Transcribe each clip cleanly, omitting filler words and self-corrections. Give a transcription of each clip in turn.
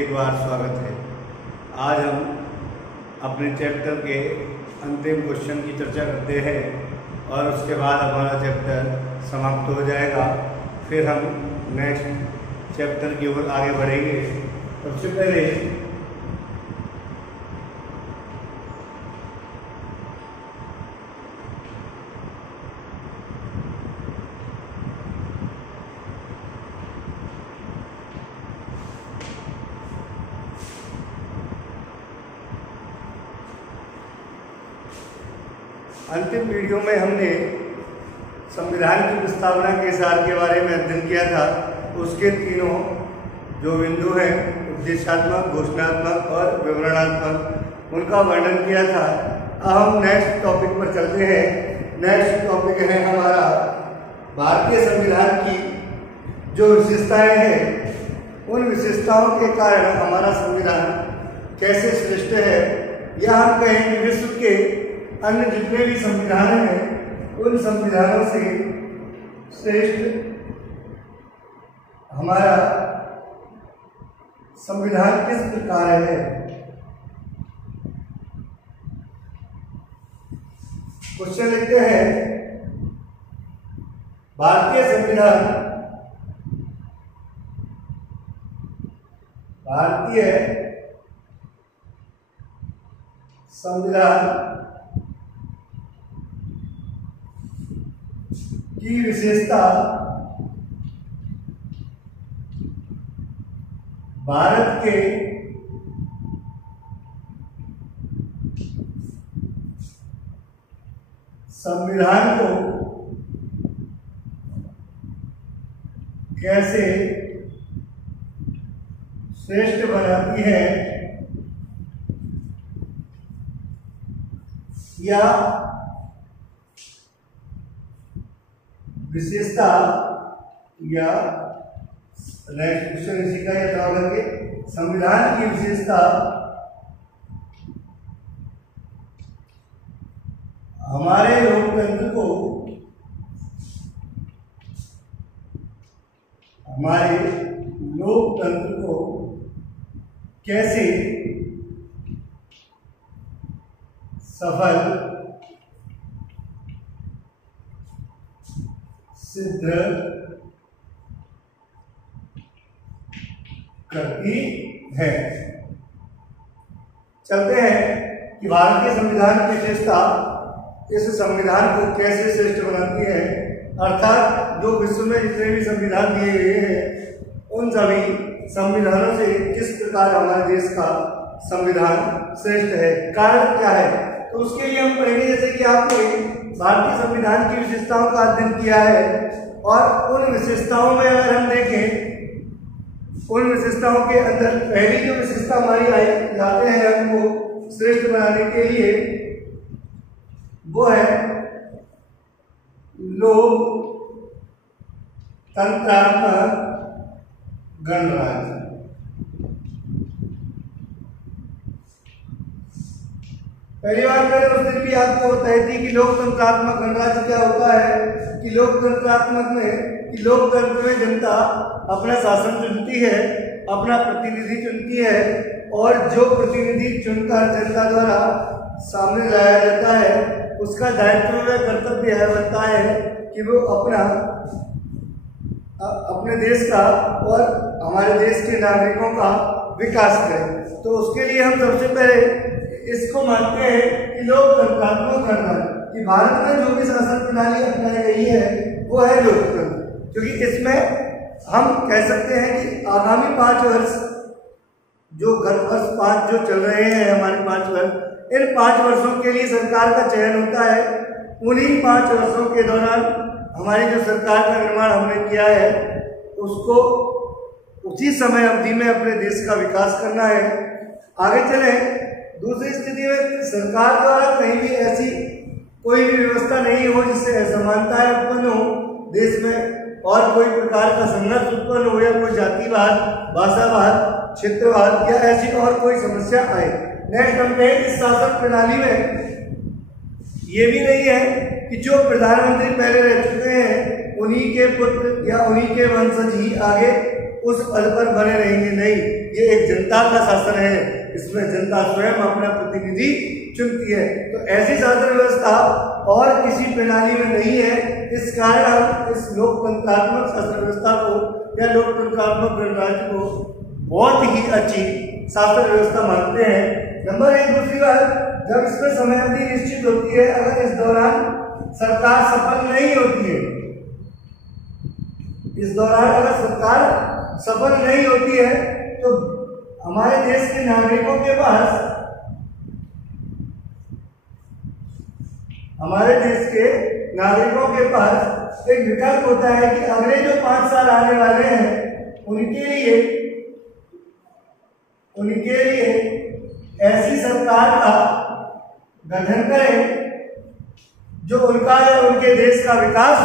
एक बार स्वागत है। आज हम अपने चैप्टर के अंतिम क्वेश्चन की चर्चा करते हैं और उसके बाद हमारा चैप्टर समाप्त हो जाएगा। फिर हम नेक्स्ट चैप्टर की ओर आगे बढ़ेंगे। सबसे पहले अंतिम वीडियो में हमने संविधान की प्रस्तावना के सार के बारे में अध्ययन किया था। उसके तीनों जो बिंदु हैं, उद्देश्यात्मक, घोषणात्मक और विवरणात्मक, उनका वर्णन किया था। अब हम नेक्स्ट टॉपिक पर चलते हैं। नेक्स्ट टॉपिक है हमारा भारतीय संविधान की जो विशेषताएं हैं, उन विशेषताओं के कारण हमारा संविधान कैसे श्रेष्ठ है, या हम कहें कि विश्व के अन्य जितने भी संविधान हैं उन संविधानों से श्रेष्ठ हमारा संविधान किस प्रकार है। क्वेश्चन लिखते हैं, भारतीय संविधान की विशेषता भारत के संविधान को कैसे श्रेष्ठ बनाती है, या विशेषता, या नेक्स्ट क्वेश्चन इसी का यह था कि संविधान की विशेषता हमारे लोकतंत्र को कैसे सफल, सिद्ध करती है। चलते हैं कि भारतीय संविधान की विशेषता इस संविधान को कैसे श्रेष्ठ बनाती है, अर्थात जो विश्व में जितने भी संविधान दिए गए हैं उन सभी संविधानों से किस प्रकार हमारे देश का संविधान श्रेष्ठ है, कारण क्या है। तो उसके लिए हम पढ़ेंगे, जैसे कि आपने भारतीय संविधान की विशेषताओं का अध्ययन किया है, और उन विशेषताओं में अगर हम देखें, उन विशेषताओं के अंदर पहली जो विशेषता हमारी लाते हैं हमको श्रेष्ठ बनाने के लिए, वो है लोकतंत्रात्मक गणराज्य। पहली बार मैंने उस दिन भी आपको बताई थी कि लोकतंत्रात्मक गणराज्य क्या होता है। कि लोकतंत्र में जनता अपना शासन चुनती है, अपना प्रतिनिधि चुनती है, और जो प्रतिनिधि चुनकर जनता द्वारा सामने लाया जाता है उसका दायित्व व कर्तव्य है बनता है कि वो अपने देश का और हमारे देश के नागरिकों का विकास करें। तो उसके लिए हम सबसे पहले इसको मानते हैं कि लोकतंत्रात्मक गणराज्य, कि भारत में जो भी शासन प्रणाली अपनाई गई है वो है लोकतंत्र। क्योंकि इसमें हम कह सकते हैं कि आगामी 5 वर्ष जो चल रहे हैं, हमारे 5 वर्ष, इन 5 वर्षों के लिए सरकार का चयन होता है। उन्हीं 5 वर्षों के दौरान हमारी जो सरकार का निर्माण हमने किया है उसको उसी समय अवधि में अपने देश का विकास करना है। आगे चले, दूसरी स्थिति में सरकार द्वारा कहीं भी ऐसी कोई भी व्यवस्था नहीं हो जिससे असमानताएं उत्पन्न हो देश में, और कोई प्रकार का संघर्ष उत्पन्न हो, या कोई जातिवाद, भाषावाद, क्षेत्रवाद या ऐसी और कोई समस्या आए। नेक्स्ट हम कहें, इस शासन प्रणाली में ये भी नहीं है कि जो प्रधानमंत्री पहले रह चुके हैं उन्हीं के पुत्र या उन्हीं के वंशज ही आगे उस पद पर बने रहेंगे, नहीं, ये एक जनता का शासन है, इसमें जनता स्वयं अपना प्रतिनिधि चुनती है। तो ऐसी शासन व्यवस्था और किसी प्रणाली में नहीं है। इस कारण हम इस लोकतंत्रात्मक शासन व्यवस्था को या लोकतंत्रात्मक गणराज्य को बहुत ही अच्छी शासन व्यवस्था मानते हैं। नंबर एक, दूसरी बात, जब इसमें समयावधि निश्चित होती है, अगर इस दौरान सरकार सफल नहीं होती है, इस दौरान अगर सरकार सफल नहीं होती है, तो हमारे देश के नागरिकों के पास एक विकल्प होता है कि अगले जो 5 साल आने वाले हैं उनके लिए ऐसी सरकार का गठन करें जो उनका या उनके देश का विकास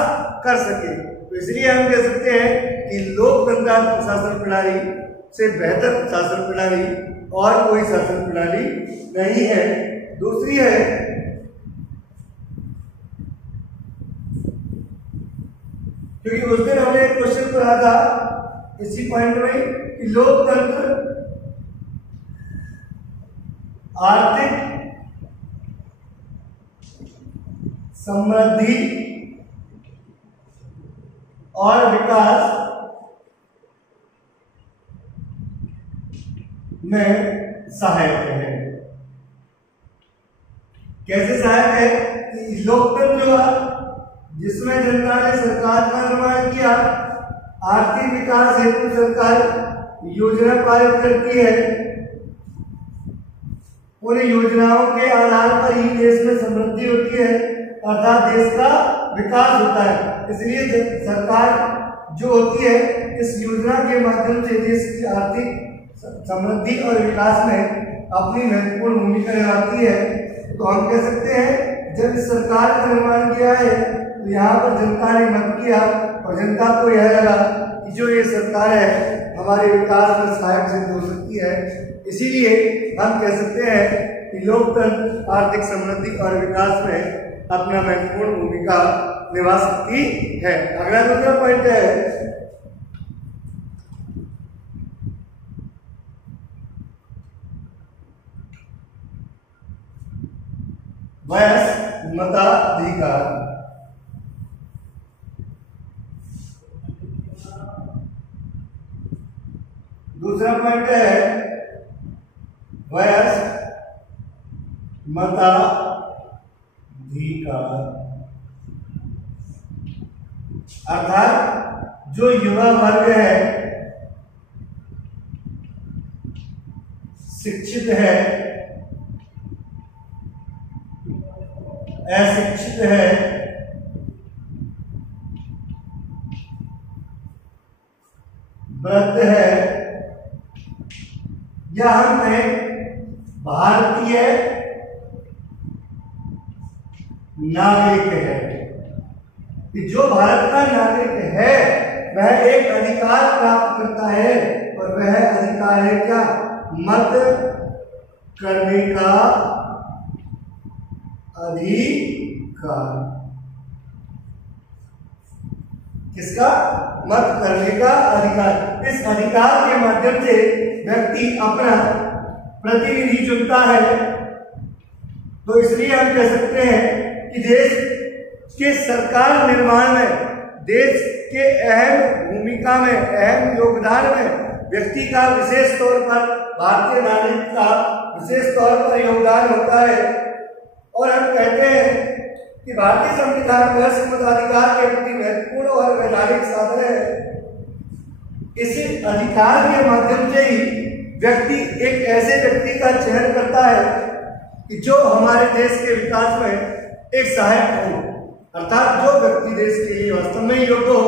कर सके। तो इसलिए हम कह सकते हैं कि लोकतंत्रात्मक शासन प्रणाली से बेहतर शासन प्रणाली और कोई शासन प्रणाली नहीं है। दूसरी है, क्योंकि उस दिन हमने एक क्वेश्चन पढ़ा था इसी पॉइंट में कि लोकतंत्र आर्थिक समृद्धि और विकास में सहायक है। कैसे सहायक है? कि लोकतंत्र जो है जिसमें जनता ने सरकार का निर्माण किया, आर्थिक विकास हेतु सरकार योजना पारित करती है, उन योजनाओं के आधार पर ही देश में समृद्धि होती है, अर्थात देश का विकास होता है। इसलिए सरकार जो होती है इस योजना के माध्यम से देश की आर्थिक समृद्धि और विकास में अपनी महत्वपूर्ण भूमिका निभाती है। तो हम कह सकते हैं जब इस सरकार का निर्माण किया है तो यहाँ पर जनता ने मत किया और जनता को यह लगा कि जो ये सरकार है हमारे विकास में सहायक सिद्ध हो सकती है। इसीलिए हम कह सकते हैं कि लोकतंत्र आर्थिक समृद्धि और विकास में अपना महत्वपूर्ण भूमिका निभा सकती है। अगला दूसरा पॉइंट है वयस्क मताधिकार। दूसरा पॉइंट है वयस्क मताधिकार, अर्थात जो युवा वर्ग है, शिक्षित है, अशिक्षित है, वृद्ध है, या हम कहें भारतीय नागरिक है, कि जो भारत का नागरिक है वह एक अधिकार प्राप्त करता है और वह अधिकार है क्या? मत करने का अधिकार। किसका? मत करने का अधिकार। इस अधिकार के माध्यम से व्यक्ति अपना प्रतिनिधि चुनता है। तो इसलिए हम कह सकते हैं कि देश के सरकार निर्माण में, देश के अहम भूमिका में, अहम योगदान में व्यक्ति का विशेष तौर पर, भारतीय नागरिक का विशेष तौर पर योगदान होता है। और हम कहते हैं कि भारतीय संविधान वयस्क मताधिकार के प्रति महत्वपूर्ण और वैधानिक साधन है। इसी अधिकार के माध्यम से ही व्यक्ति एक ऐसे व्यक्ति का चयन करता है कि जो हमारे देश के विकास में एक सहायक हो, अर्थात जो व्यक्ति देश के लिए वास्तव में योग्य हो,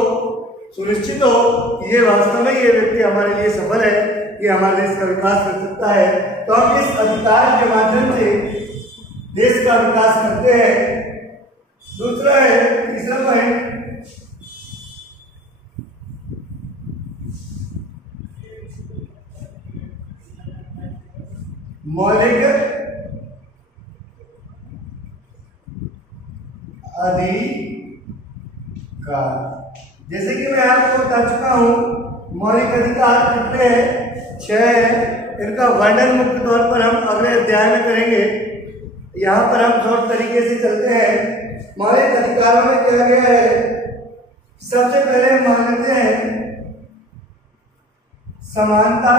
सुनिश्चित हो कि ये वास्तव में ये व्यक्ति हमारे लिए सफल है, ये हमारे देश का विकास कर सकता है। तो हम इस अधिकार के माध्यम से देश का विकास करते हैं। दूसरा है, तीसरा पॉइंट, मौलिक अधिकार। जैसे कि मैं आपको बता चुका हूं, मौलिक अधिकार कितने हैं? 6 है। इनका वर्णन मुख्य तौर पर हम अगले अध्याय में करेंगे। यहाँ पर हम शॉर्ट तरीके से चलते हैं। मौलिक अधिकारों में क्या गया है? सबसे पहले हम मानते हैं समानता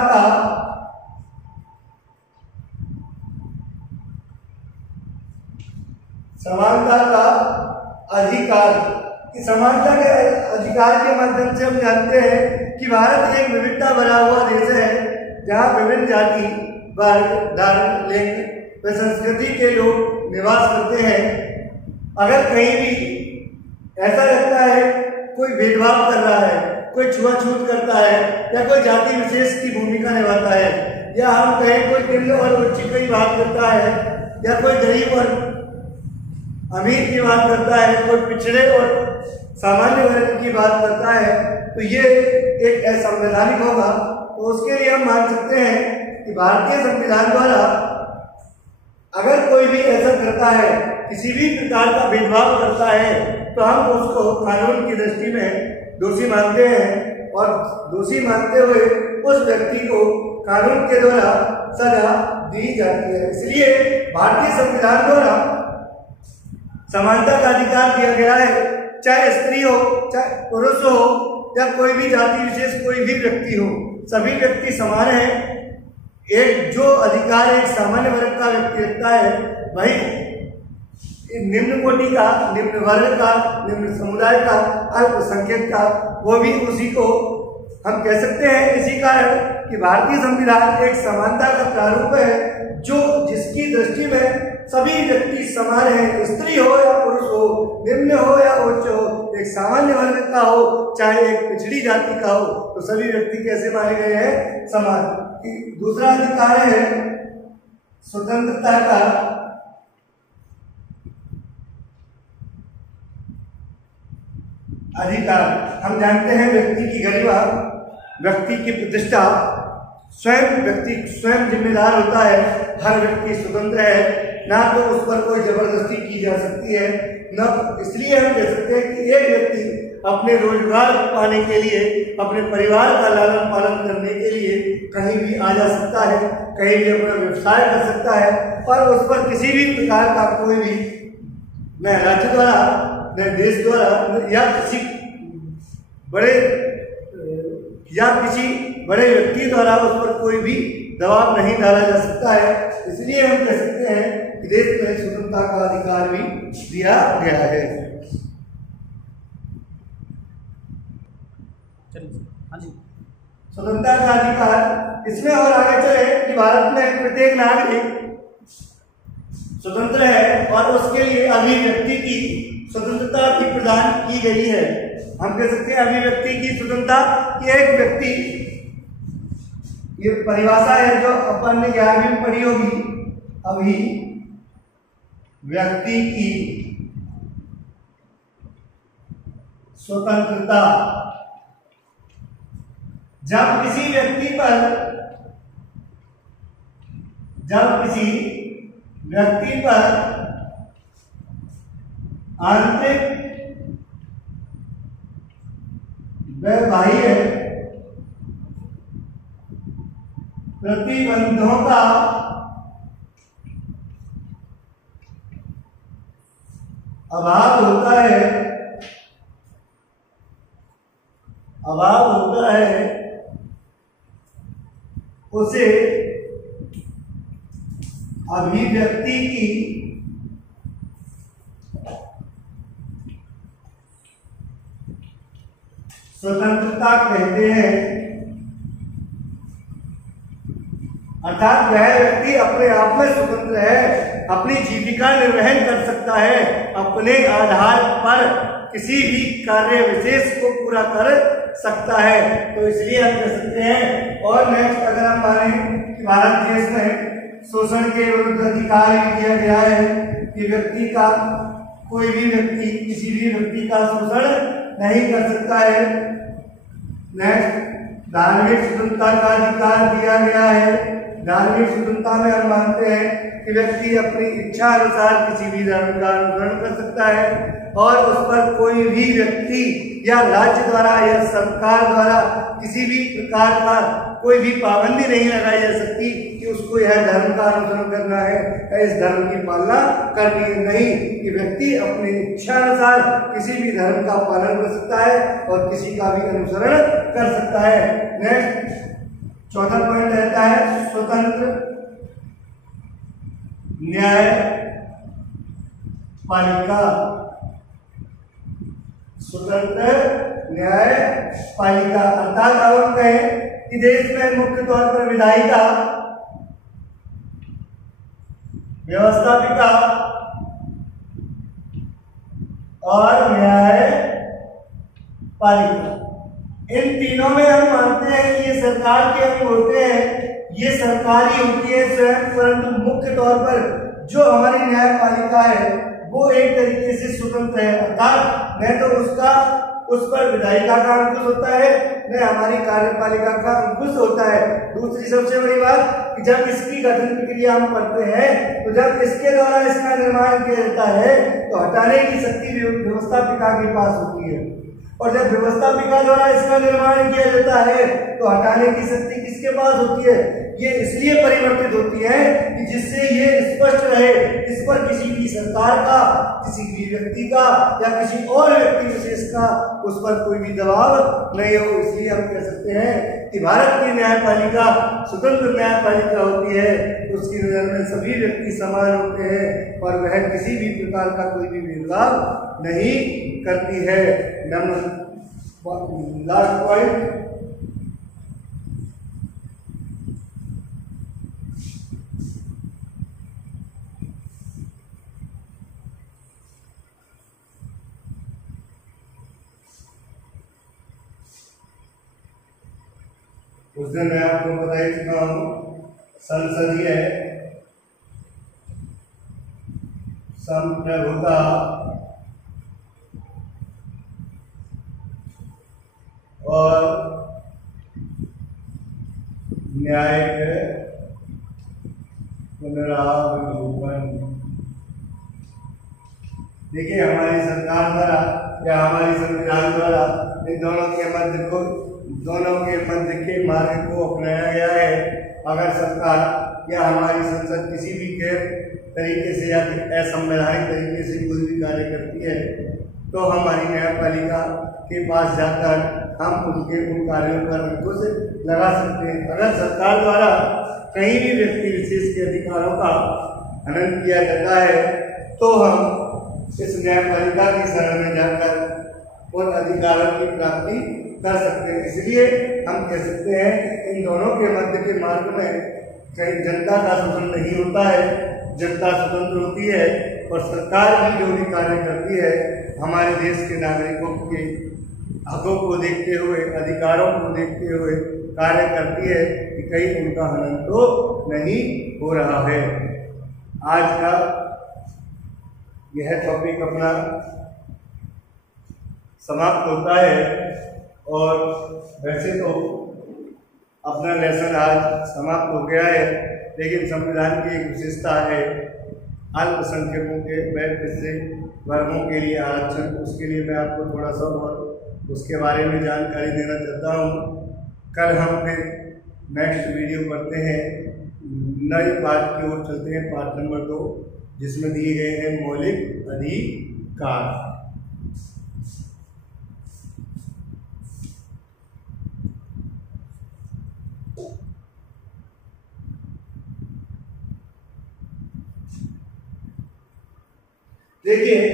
का अधिकार। कि समानता के अधिकार के माध्यम से हम जानते हैं कि भारत एक विविधता भरा हुआ देश है, जहाँ विभिन्न जाति, वर्ग, धर्म, लिंग व संस्कृति के लोग निवास करते हैं। अगर कहीं भी ऐसा लगता है कोई भेदभाव कर रहा है, कोई छुआछूत करता है या कोई जाति विशेष की भूमिका निभाता है, या हम कहें कोई निम्न और उच्च की बात करता है, या कोई गरीब और अमीर की बात करता है, कोई पिछड़े और सामान्य वर्ग की बात करता है, तो ये एक असंवैधानिक होगा। तो उसके लिए हम मान सकते हैं कि भारतीय संविधान द्वारा अगर कोई भी ऐसा करता है, किसी भी प्रकार का भेदभाव करता है, तो हम उसको कानून की दृष्टि में दोषी मानते हैं और दोषी मानते हुए उस व्यक्ति को कानून के द्वारा सजा दी जाती है। इसलिए भारतीय संविधान द्वारा समानता का अधिकार दिया गया है, चाहे स्त्री हो, चाहे पुरुष हो, या कोई भी जाति विशेष कोई भी व्यक्ति हो, सभी व्यक्ति समान हैं। एक जो अधिकार एक सामान्य वर्ग का व्यक्ति रखता है, वही निम्न कोटि का, निम्न वर्ग का, निम्न समुदाय का, अल्पसंख्यक का, वो भी उसी को हम कह सकते हैं। इसी कारण कि भारतीय संविधान एक समानता का प्रारूप है, जो जिसकी दृष्टि में सभी व्यक्ति समान हैं, स्त्री हो या पुरुष हो, निम्न हो या उच्च हो, एक सामान्य वर्ग का हो चाहे एक पिछड़ी जाति का हो, तो सभी व्यक्ति कैसे माने गए हैं? समान। दूसरा अधिकार है स्वतंत्रता का अधिकार। हम जानते हैं व्यक्ति की गरिमा, व्यक्ति की प्रतिष्ठा, व्यक्ति स्वयं जिम्मेदार होता है। हर व्यक्ति स्वतंत्र है, ना तो उस पर कोई जबरदस्ती की जा सकती है, न इसलिए हम कह सकते हैं कि एक व्यक्ति अपने रोजगार पाने के लिए, अपने परिवार का लालन पालन करने के लिए कहीं भी आ जा सकता है, कहीं भी अपना व्यवसाय कर सकता है, और उस पर किसी भी प्रकार का कोई भी न राज्य द्वारा, न देश द्वारा, या किसी बड़े व्यक्ति द्वारा उस पर कोई भी दबाव नहीं डाला जा सकता है। इसलिए हम कह सकते हैं कि देश में स्वतंत्रता का अधिकार भी दिया गया है। हाँ जी, स्वतंत्रता का अधिकार। इसमें और आगे चले कि भारत में प्रत्येक नागरिक स्वतंत्र है और उसके लिए अभिव्यक्ति की स्वतंत्रता भी प्रदान की गई है। हम कह सकते हैं अभिव्यक्ति की स्वतंत्रता कि एक व्यक्ति, ये परिभाषा है जो अपन ने 11वीं में पढ़ी होगी, अभिव्यक्ति की स्वतंत्रता। जब किसी व्यक्ति पर आंतरिक व बाह्य प्रतिबंधों का अभाव होता है, उसे अभिव्यक्ति की स्वतंत्रता कहते हैं। अर्थात वह व्यक्ति अपने आप में स्वतंत्र है, अपनी जीविका निर्वहन कर सकता है, अपने आधार पर किसी भी कार्य विशेष को पूरा कर सकता है। तो इसलिए हम कह सकते हैं। और नेक्स्ट अगर हम माने कि भारत देश में शोषण के विरुद्ध अधिकार दिया गया है कि व्यक्ति का, कोई भी व्यक्ति किसी भी व्यक्ति का शोषण नहीं कर सकता है। नेक्स्ट, धार्मिक स्वतंत्रता का अधिकार दिया गया है। धार्मिक स्वतंत्रता में हम मानते हैं कि व्यक्ति अपनी इच्छा अनुसार किसी भी धर्म का अनुसरण कर सकता है और उस पर कोई भी व्यक्ति या राज्य द्वारा या सरकार द्वारा किसी भी प्रकार का कोई भी पाबंदी नहीं लगाई जा सकती कि उसको यह धर्म का अनुसरण करना है या इस धर्म की पालना करनी है। नहीं, कि व्यक्ति अपनी इच्छा अनुसार किसी भी धर्म का पालन कर सकता है और किसी का भी अनुसरण कर सकता है। नेक्स्ट चौथा पॉइंट रहता है स्वतंत्र न्याय पालिका। स्वतंत्र न्याय पालिका अर्थात अब हम कहें कि देश में मुख्य तौर पर विधायिका, व्यवस्थापिका और न्याय पालिका, इन तीनों में हम मानते हैं कि ये सरकार के अंग होते हैं, ये सरकारी होती है स्वयं, परंतु मुख्य तौर पर जो हमारी न्यायपालिका है वो एक तरीके से स्वतंत्र है, अर्थात न तो उसका उस पर विधायिका का अंकुश होता है न हमारी कार्यपालिका का अंकुश होता है। दूसरी सबसे बड़ी बात कि जब इसकी गठन प्रक्रिया हम करते हैं तो जब इसके द्वारा इसका निर्माण किया जाता है तो हटाने की शक्ति व्यवस्थापिका के पास होती है और जब व्यवस्थापिका द्वारा इसका निर्माण किया जाता है तो हटाने की शक्ति किसके पास होती है। ये इसलिए परिवर्तित होती है कि जिससे ये स्पष्ट रहे इस पर किसी भी सरकार का, किसी भी व्यक्ति का या किसी और व्यक्ति विशेष का उस पर कोई भी दबाव नहीं हो। इसलिए हम कह सकते हैं कि भारत की न्यायपालिका स्वतंत्र न्यायपालिका होती है, उसकी नजर में सभी व्यक्ति समान होते हैं और वह किसी भी प्रकार का कोई भी भेदभाव नहीं करती है। नंबर लास्ट पॉइंट, उस दिन मैं आपको बता ही चुका हूं, संसदीय संप्रभुता और न्यायिक पुनरावलोकन। देखिए, हमारी सरकार द्वारा या हमारी संविधान द्वारा इन दोनों के मध्य के मार्ग को अपनाया गया है। अगर सरकार या हमारी संसद किसी भी गैर तरीके से या असंवैधानिक तरीके से कोई भी कार्य करती है तो हमारी न्यायपालिका के पास जाकर हम उनके उन कार्यों पर अंकुश लगा सकते हैं। अगर सरकार द्वारा कहीं भी व्यक्ति विशेष के अधिकारों का हनन किया जाता है तो हम इस न्यायपालिका की शरण में जाकर उन अधिकारों की प्राप्ति कर सकते हैं। इसलिए हम कह सकते हैं कि इन दोनों के मध्य के मार्ग में कहीं जनता का शोषण नहीं होता है, जनता स्वतंत्र होती है और सरकार भी जो भी कार्य करती है हमारे देश के नागरिकों के हकों को देखते हुए, अधिकारों को देखते हुए कार्य करती है कि कहीं उनका हनन तो नहीं हो रहा है। आज का यह टॉपिक अपना समाप्त होता है और वैसे तो अपना लेसन आज समाप्त हो गया है, लेकिन संविधान की एक विशेषता है अल्पसंख्यकों के व पिछड़े वर्गों के लिए आरक्षण। उसके लिए मैं आपको थोड़ा सा और उसके बारे में जानकारी देना चाहता हूँ। कल हम फिर नेक्स्ट वीडियो करते हैं, नए पार्ट की ओर चलते हैं, पार्ट नंबर 2, जिसमें दिए गए हैं मौलिक अधिकार। देखिए,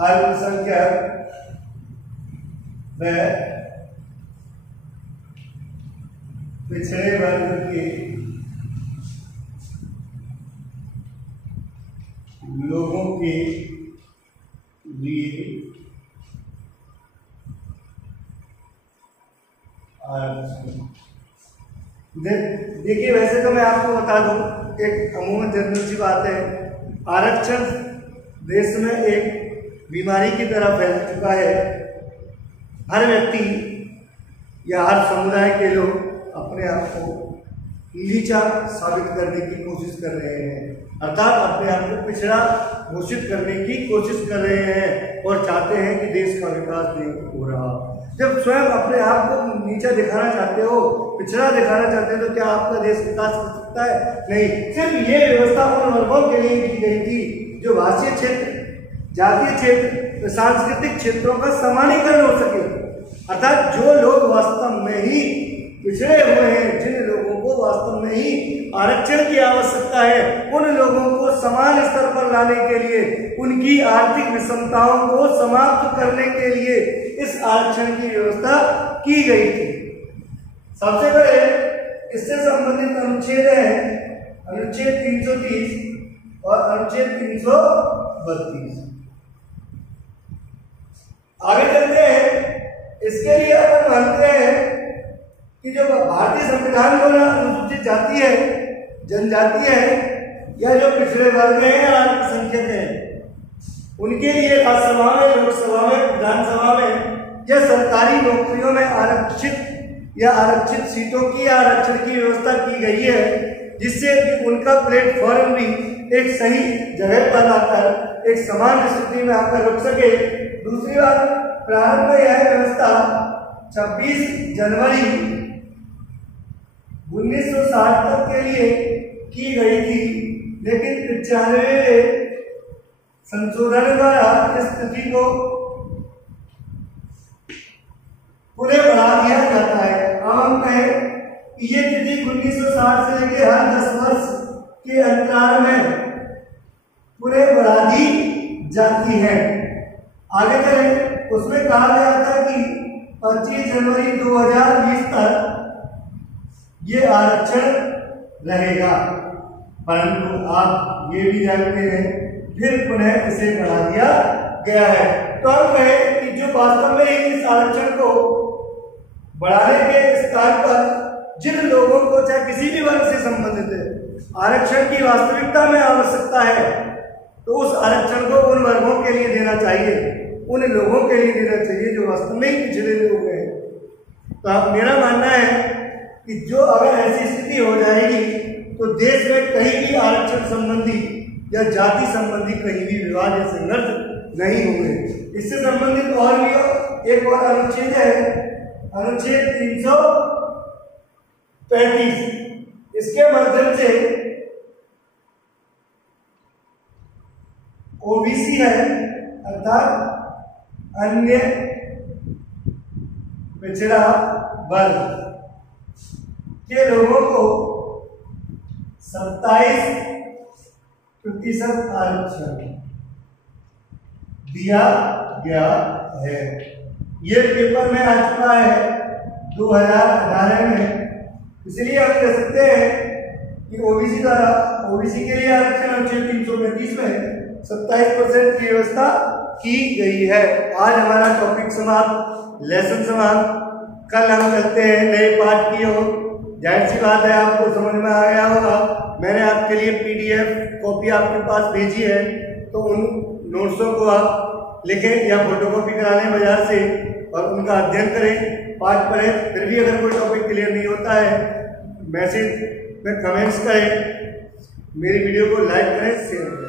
अल्पसंख्यक व पिछड़े वर्ग के लोगों के लिए आरक्षण। देखिए, वैसे तो मैं आपको बता दूं, एक अमूमन जनरल सी बात है, आरक्षण देश में एक बीमारी की तरह फैल चुका है। हर व्यक्ति या हर समुदाय के लोग अपने आप को नीचा साबित करने की कोशिश कर रहे हैं, अर्थात अपने आप को पिछड़ा घोषित करने की कोशिश कर रहे हैं और चाहते हैं कि देश का विकास नहीं हो रहा। जब स्वयं अपने आप को नीचा दिखाना चाहते हो, पिछड़ा दिखाना चाहते हो, तो क्या आपका देश विकास कर सकता है? नहीं। सिर्फ ये व्यवस्था उन वर्गों के लिए की गई थी जो भाषीय क्षेत्र, जातीय क्षेत्र, सांस्कृतिक क्षेत्रों का समानीकरण हो सके, अर्थात जो लोग वास्तव में ही पिछड़े हुए हैं, जिन लोगों को वास्तव में ही आरक्षण की आवश्यकता है, उन लोगों को समान स्तर पर लाने के लिए, उनकी आर्थिक विषमताओं को समाप्त करने के लिए इस आरक्षण की व्यवस्था की गई थी। सबसे पहले इससे संबंधित अनुच्छेद है अनुच्छेद 330 और अनुच्छेद 332। आगे चलते हैं। इसके लिए अपन मानते हैं कि जो भारतीय संविधान को ना अनुसूचित जाति है, जनजाति है, या जो पिछड़े वर्ग हैं या अल्पसंख्यक हैं, उनके लिए राज्यसभा में, लोकसभा में, विधानसभा में या सरकारी नौकरियों में आरक्षित या आरक्षित सीटों की आरक्षण की व्यवस्था की गई है, जिससे कि उनका प्लेटफॉर्म भी एक सही जगह पर आकर एक समान स्थिति में आकर रुक सके। दूसरी बात, प्रारंभ में यह व्यवस्था 26 जनवरी 1960 तक के लिए की गई थी, लेकिन 95वें संशोधन द्वारा इस तिथि को पुनः बढ़ा दिया जाता है। अब हम कहें कि ये तिथि 1960 से लेकर हर 10 वर्ष के अंतराल में पुनः बढ़ा दी जाती है। आगे चलें, उसमें कहा गया था कि 25 जनवरी 2020 तक ये आरक्षण रहेगा, परंतु आप ये भी जानते हैं फिर पुनः इसे बढ़ा दिया गया है। तो हम कहें कि जो वास्तव में इस आरक्षण को बढ़ाने के स्थान पर जिन लोगों को चाहे किसी भी वर्ग से संबंधित है आरक्षण की वास्तविकता में आवश्यकता है, तो उस आरक्षण को उन वर्गों के लिए देना चाहिए, उन लोगों के लिए देना चाहिए जो वास्तव में ही पिछड़े लोग हैं। तो मेरा मानना है कि जो अगर ऐसी स्थिति हो जाएगी तो देश में कहीं भी आरक्षण संबंधी या जाति संबंधी कहीं भी विवाद या संघर्ष नहीं होंगे। इससे संबंधित और भी एक और अनुच्छेद है अनुच्छेद 335। इसके माध्यम से ओबीसी है, अर्थात अन्य पिछड़ा वर्ग के लोगों को 27% आरक्षण दिया गया है। ये पेपर में आ चुका है 2018 में, इसलिए हम कह सकते हैं कि ओबीसी द्वारा ओबीसी के लिए आरक्षण अनुच्छेद 335 में 27% की व्यवस्था की गई है। आज हमारा टॉपिक समाप्त, लेसन समाप्त। कल हम चलते हैं नए पाठ की ओर। जाहिर सी बात है आपको समझ में आ गया होगा, मैंने आपके लिए पीडीएफ कॉपी आपके पास भेजी है, तो उन नोट्सों को आप लिखें या फोटोकॉपी करा लें बाजार से और उनका अध्ययन करें, पाठ पढ़ें। फिर भी अगर कोई टॉपिक क्लियर नहीं होता है मैसेज में कमेंट्स करें, मेरी वीडियो को लाइक करें, शेयर करें।